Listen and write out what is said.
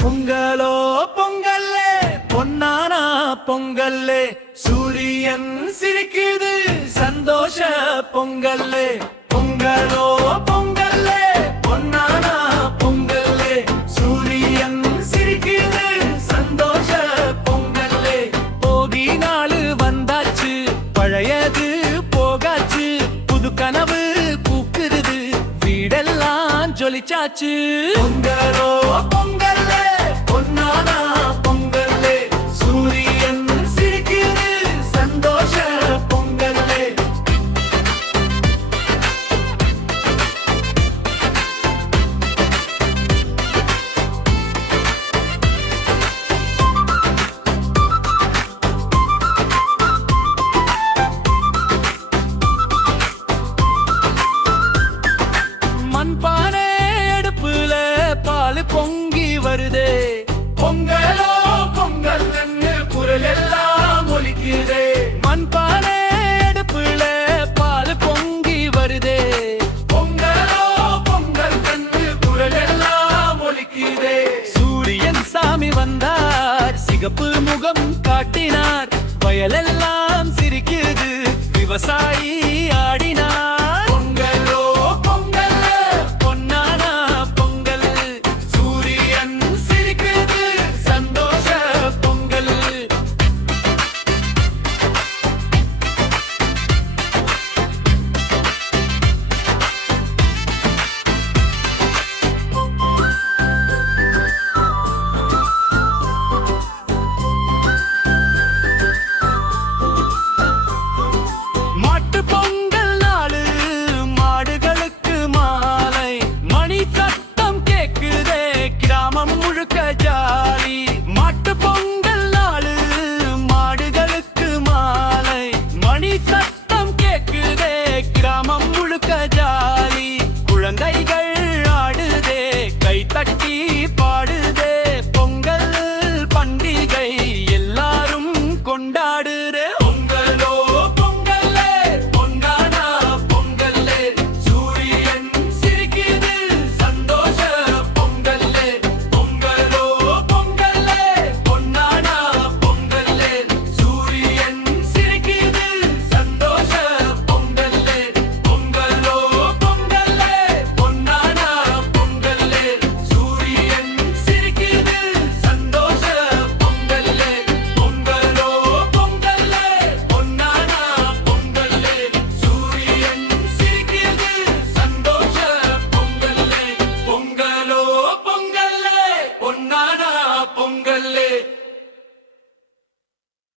பொங்கலோ பொங்கல்லே பொன்னானா பொங்கல்லே சூரியன் சிரிக்குது சந்தோஷ பொங்கல்லே பொங்கலோ பொங்கல்லே பொன்னானா பொங்கல்லே சூரியன் சிரிக்குது சந்தோஷ பொங்கல்லே போகி நாள் வந்தாச்சு பழையது போகாச்சு புது கனவு பூக்குறது வீடெல்லாம் ஜொலிச்சாச்சு பொங்கலோ பொங்கல்லே பொன்னானா பொங்கல்லே சூரியன் சிரிக்குது சந்தோஷ பொங்கல்லே மண்பானை அடுப்புல பால் பொங்கி வருதே பொங்கலோ பொங்கல் குரல் எல்லாம் ஒலிக்குதே மண்பானை அடுப்புல பால் பொங்கி வருதே பொங்கலோ பொங்கல் குரல் எல்லாம் ஒலிக்குதே சூரியன் சாமி வந்தார் சிகப்பு முகம் காட்டினார் வயலெல்லாம் சிரிக்குது விவசாயி ஆடினார் பொங்கலோ பொங்கல் பொன்னானா பொங்கல் சூரியன் சிரிக்குது சந்தோஷ பொங்கல் மாட்டு பொங்கல் நாளு மாடுகளுக்கு மாலை மணி சத்தம் கேக்குதே கிராமம் முழுக்க ஜா